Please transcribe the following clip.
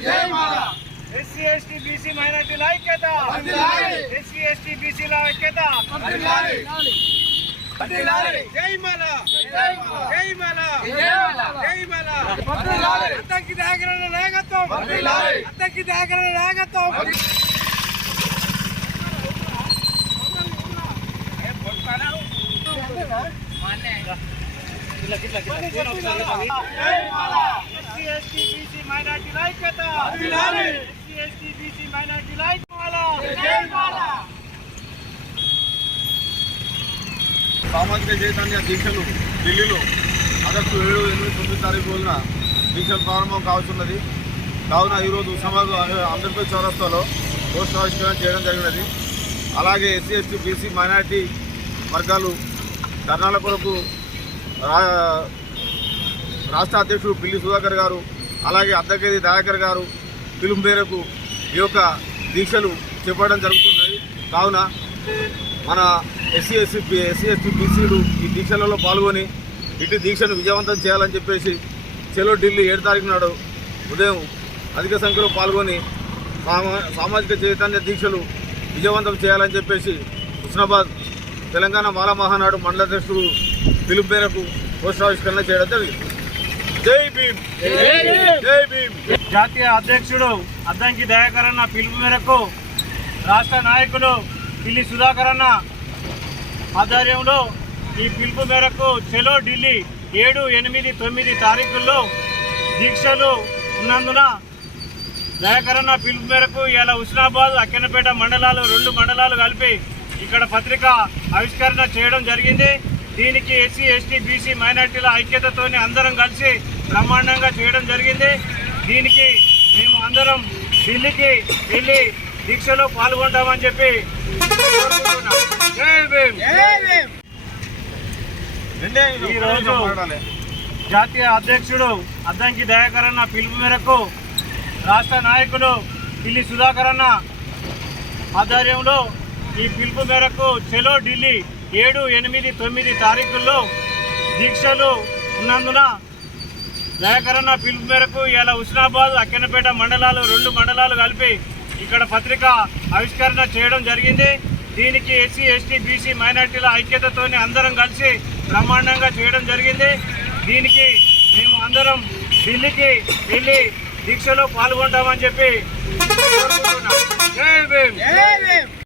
Get him out of here! SC ST BC మైనార్టీల ఐక్యత SC ST బీసీల ఐక్యత జై మాల జై మాల జై మాల అద్దకి దగ్గర నాయకత్వం అద్దకి దగ్గర నాయకత్వం ఎస్సీ ఎస్టీ బీసీ మైనార్టీల ఐక్యత ఎస్సీ ఎస్టీ బీసీ మైనార్టీల ఐక్యత సామాజిక చైతన్య దీక్షలు ఢిల్లీలో ఆగస్టు ఏడు ఎనిమిది తొమ్మిది తారీఖు రోజున దీక్షలు ప్రారంభం కావస్తున్నది కావున ఈరోజు ఉస్మాబాద్ అంబేద్కర్ చౌరస్తాలో పోస్ట్ ఆవిష్కరణ చేయడం జరిగినది. అలాగే ఎస్సీ ఎస్టీ బీసీ మైనార్టీ వర్గాలు ధర్నాల కొరకు రా- రాష్ట్ర అధ్యక్షుడు పిల్లి సుధాకర్ గారు అలాగే అద్దకేది దయాకర్ గారు పిలుపు మేరకు ఈ యొక్క దీక్షలు చేపట్టడం జరుగుతున్నది. కావున మన ఎస్సీ ఎస్సీ ఎస్సీ ఎస్టీ బీసీలు ఈ దీక్షలలో పాల్గొని ఇటు దీక్షను విజయవంతం చేయాలని చెప్పేసి చెలో ఢిల్లీ ఏడు తారీఖు నాడు ఉదయం అధిక సంఖ్యలో పాల్గొని సామా- సామాజిక చైతన్య దీక్షలు విజయవంతం చేయాలని చెప్పేసి హుస్నాబాద్ తెలంగాణ మాల మహానాడు మండల అధ్యక్షుడు పిలుపు మేరకు పోస్టావిష్కరణ చేయడం జరిగింది. జై భీమ్! జై భీమ్! జాతీయ అధ్యక్షుడు అద్దంకి దయాకరన్న పిలుపు మేరకు రాష్ట్ర నాయకులు పిల్లి సుధాకర్ అన్న ఆధ్వర్యంలో ఈ పిలుపు మేరకు చెలో ఢిల్లీ ఏడు ఎనిమిది తొమ్మిది తారీఖుల్లో దీక్షలు ఉన్నందున దయాకరణ పిలుపు మేరకు ఇలా హుస్నాబాద్ అక్కెనపేట మండలాలు రెండు మండలాలు కలిపి ఇక్కడ పత్రిక ఆవిష్కరణ చేయడం జరిగింది. దీనికి ఎస్సీ ఎస్టీ బీసీ మైనార్టీల ఐక్యతతోని అందరం కలిసి బ్రహ్మాండంగా చేయడం జరిగింది. దీనికి మేము అందరం ఢిల్లీకి వెళ్ళి దీక్షలో పాల్గొంటామని చెప్పి ఈరోజు ఈ రోజు జాతీయ అధ్యక్షుడు అద్దంకి దయాకర్ అన్న పిలుపు మేరకు రాష్ట్ర నాయకులు పిల్లి సుధాకర్ అన్న ఆధ్వర్యంలో ఈ పిలుపు మేరకు చెలో ఢిల్లీ ఏడు ఎనిమిది తొమ్మిది తారీఖుల్లో దీక్షలు ఉన్నందున దయాకర్ అన్న పిలుపు మేరకు ఇలా హుస్నాబాద్ అక్కెనపేట మండలాలు రెండు మండలాలు కలిపి ఇక్కడ పత్రిక ఆవిష్కరణ చేయడం జరిగింది. దీనికి ఎస్సీ ఎస్టీ బీసీ మైనార్టీల ఐక్యతతోనే అందరం కలిసి బ్రహ్మాండంగా చేయడం జరిగింది. దీనికి మేము అందరం ఢిల్లీకి వెళ్ళి దీక్షలో పాల్గొంటామని చెప్పి